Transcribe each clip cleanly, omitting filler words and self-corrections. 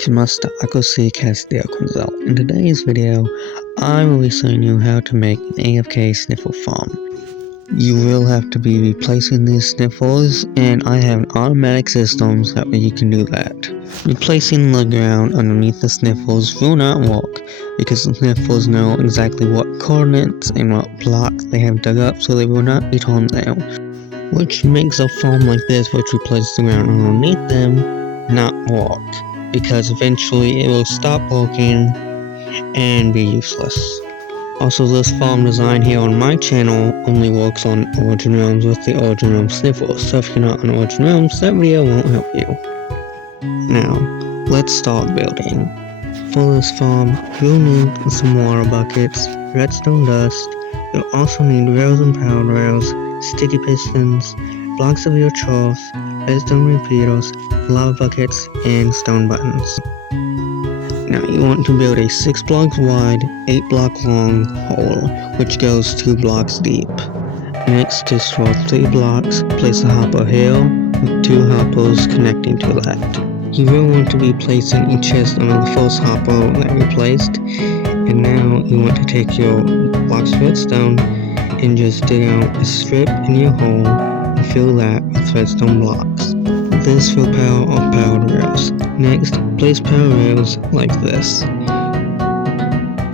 Kamusta, Castiel, Quinzel. In today's video, I will be showing you how to make an AFK sniffle farm. You will have to be replacing these sniffles, and I have an automatic system so that way you can do that. Replacing the ground underneath the sniffles will not work, because the sniffles know exactly what coordinates and what blocks they have dug up, so they will not be torn down. Which makes a farm like this, which replaces the ground underneath them, not work, because eventually it will stop working and be useless. Also, this farm design here on my channel only works on Origin Realms with the Origin Realms sniffles, so if you're not on Origin Realms, that video won't help you. Now, let's start building. For this farm, you'll need some water buckets, redstone dust. You'll also need rails and power rails, sticky pistons, blocks of your choice, redstone repeaters, lava buckets, and stone buttons. Now you want to build a 6 blocks wide, 8 block long hole, which goes 2 blocks deep. Next, to draw 3 blocks, place a hopper here, with 2 hoppers connecting to that. You will want to be placing a chest under the first hopper that we placed, and now you want to take your blocks of redstone and just dig out a strip in your hole and fill that with redstone blocks. This will power off powered rails. Next, place power rails like this.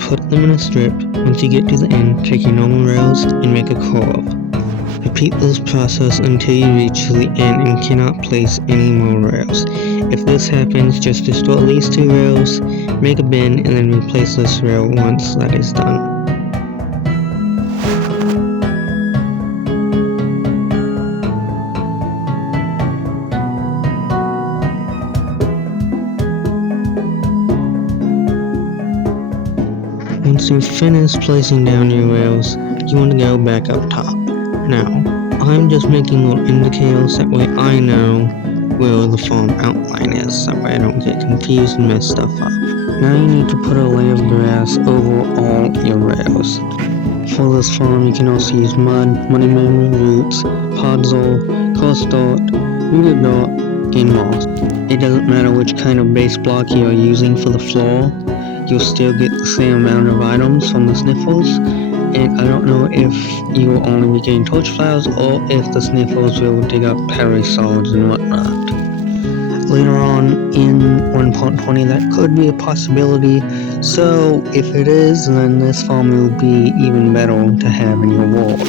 Put them in a strip. Once you get to the end, take your normal rails and make a curve. Repeat this process until you reach the end and cannot place any more rails. If this happens, just destroy these 2 rails, make a bin, and then replace this rail once that is done. Once you've finished placing down your rails, you want to go back up top. Now, I'm just making little indicators, that way I know where the farm outline is, that way I don't get confused and mess stuff up. Now you need to put a layer of grass over all your rails. For this farm, you can also use mud, muddy memory roots, podzol, custard, rooted dirt, and moss. It doesn't matter which kind of base block you are using for the floor, you'll still get the same amount of items from the sniffles, and I don't know if you will only be getting torch flowers or if the sniffles will dig up parry swords and whatnot. Later on in 1.20 that could be a possibility, so if it is, then this farm will be even better to have in your world.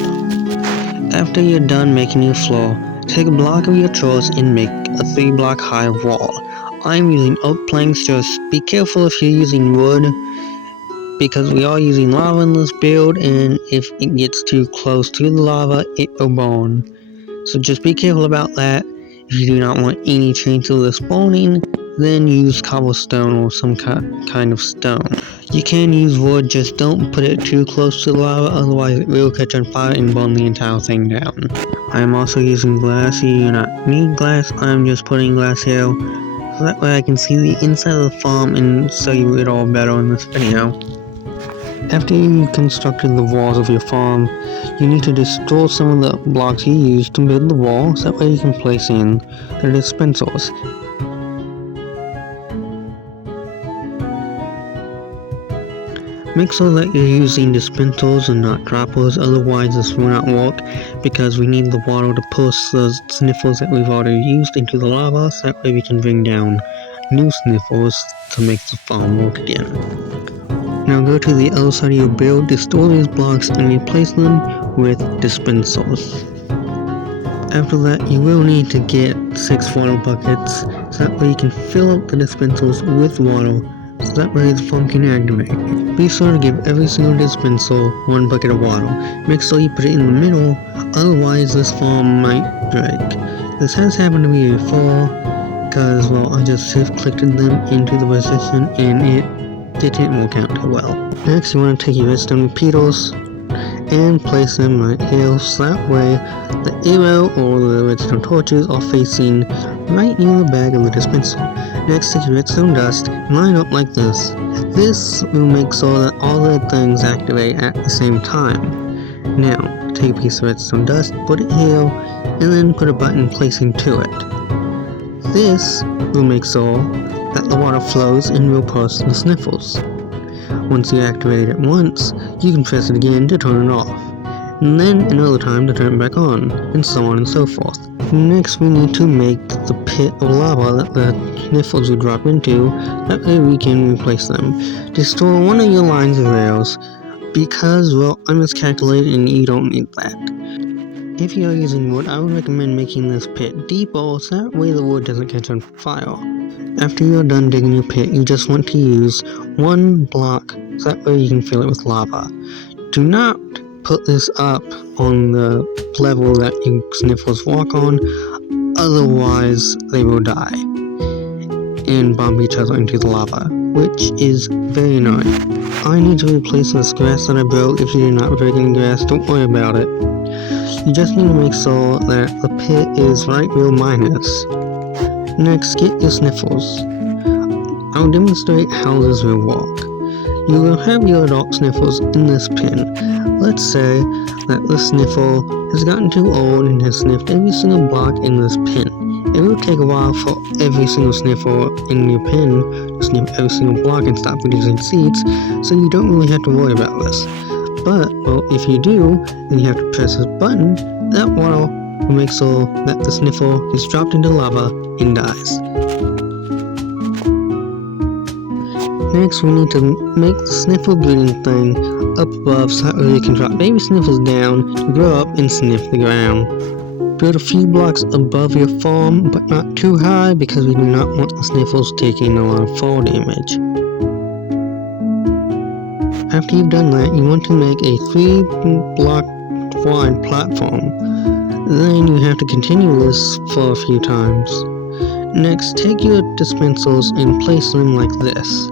After you're done making your floor, take a block of your choice and make a 3 block high wall. I'm using oak planks, just be careful if you're using wood, because we are using lava in this build, and if it gets too close to the lava, it will burn. So just be careful about that. If you do not want any chance of this burning, then use cobblestone or some kind of stone. You can use wood, just don't put it too close to the lava, otherwise it will catch on fire and burn the entire thing down. I am also using glass. You do not need glass, I'm just putting glass here, so that way I can see the inside of the farm and show you it all better in this video. After you constructed the walls of your farm, you need to destroy some of the blocks you used to build the wall, so that way you can place in the dispensers. Make sure that you're using dispensers and not droppers, otherwise this will not work, because we need the water to push the sniffles that we've already used into the lava, so that way we can bring down new sniffles to make the farm work again. Now go to the other side of your build, destroy these blocks, and replace them with dispensers. After that, you will need to get 6 water buckets, so that way you can fill up the dispensers with water, so that way the farm can activate. Be sure to give every single dispenser 1 bucket of water. Make sure you put it in the middle, otherwise this farm might break. This has happened to me before, because, well, I just shift-clicked them into the position and it didn't work out too well. Next, you want to take your redstone repeaters and place them right here, so that way the arrow or the redstone torches are facing right near the bag of the dispenser. Next, take your redstone dust and line up like this. This will make sure that all the things activate at the same time. Now, take a piece of redstone dust, put it here, and then put a button placing to it. This will make sure that the water flows and will pulse the sniffles. Once you activate it once, you can press it again to turn it off, and then another time to turn it back on, and so on and so forth. Next, we need to make the pit of lava that the sniffles will drop into, that way we can replace them. Destroy one of your lines of rails, because, well, I miscalculated and you don't need that. If you're using wood, I would recommend making this pit deeper, so that way the wood doesn't catch on fire. After you're done digging your pit, you just want to use one block, so that way you can fill it with lava. Do not put this up on the level that your sniffles walk on, otherwise they will die and bump each other into the lava, which is very annoying. I need to replace this grass that I broke. If you're not breaking grass, don't worry about it. You just need to make sure that the pit is right real minus. Next, get your sniffles. I'll demonstrate how this will work. You will have your adult sniffles in this pin. Let's say that the sniffle has gotten too old and has sniffed every single block in this pin. It will take a while for every single sniffle in your pin to sniff every single block and stop producing seeds, so you don't really have to worry about this. But, well, if you do, then you have to press this button. That water will make sure that the sniffle gets dropped into lava and dies. Next, we need to make the sniffle breeding thing up above so that we can drop baby sniffles down to grow up and sniff the ground. Build a few blocks above your farm, but not too high because we do not want the sniffles taking a lot of fall damage. After you've done that, you want to make a 3-block wide platform. Then you have to continue this for a few times. Next, take your dispensers and place them like this.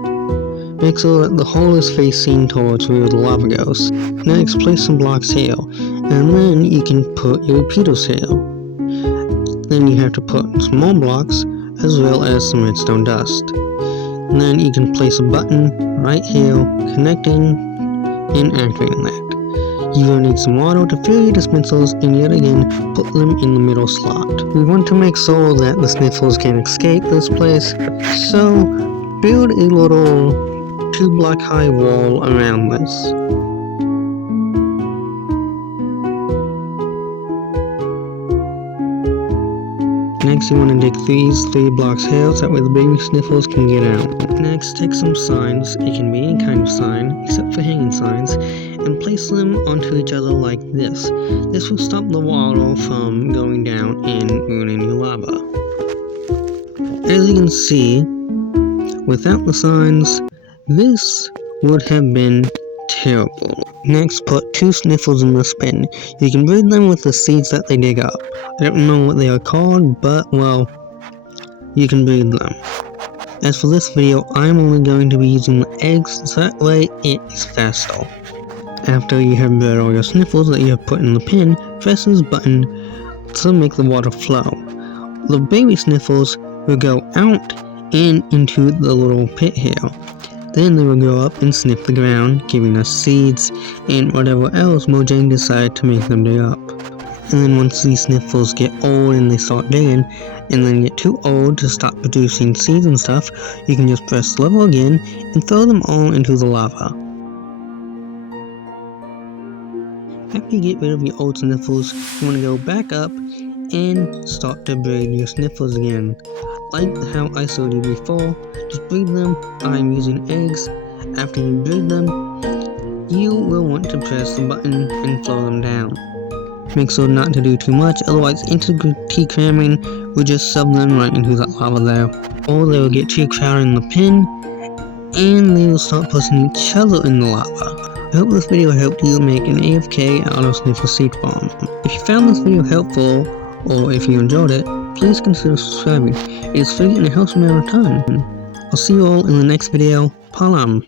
Make sure that the hole is facing towards where the lava goes. Next, place some blocks here, and then you can put your repeaters here. Then you have to put some more blocks, as well as some redstone dust. And then you can place a button right here, connecting and activating that. You will need some water to fill your dispensers, and yet again, put them in the middle slot. We want to make sure that the sniffles can escape this place, so build a little 2-block high wall around this. Next, you want to dig these 3 blocks here so that way the baby sniffles can get out. Next, take some signs, it can be any kind of sign, except for hanging signs, and place them onto each other like this. This will stop the water from going down and ruining your lava. As you can see, without the signs, this would have been terrible. Next, put 2 sniffles in the bin. You can breed them with the seeds that they dig up. I don't know what they are called, but, well, you can breed them. As for this video, I'm only going to be using the eggs, so that way it is faster. After you have bred all your sniffles that you have put in the bin, press this button to make the water flow. The baby sniffles will go out and into the little pit here. Then they will go up and sniff the ground, giving us seeds and whatever else Mojang decided to make them dig up. And then once these sniffles get old and they start digging, and then get too old to stop producing seeds and stuff, you can just press level again and throw them all into the lava. After you get rid of your old sniffles, you want to go back up and start to breed your sniffles again. Like how I showed you before, just breed them. I'm using eggs. After you breed them, you will want to press the button and throw them down. Make sure not to do too much, otherwise integrity cramming will just shove them right into that lava there. Or they will get too crowded in the pin, and they will start pushing each other in the lava. I hope this video helped you make an AFK auto sniffle seed farm. If you found this video helpful, or if you enjoyed it, please consider subscribing. It is free and it helps me out a ton. I'll see you all in the next video. Palam.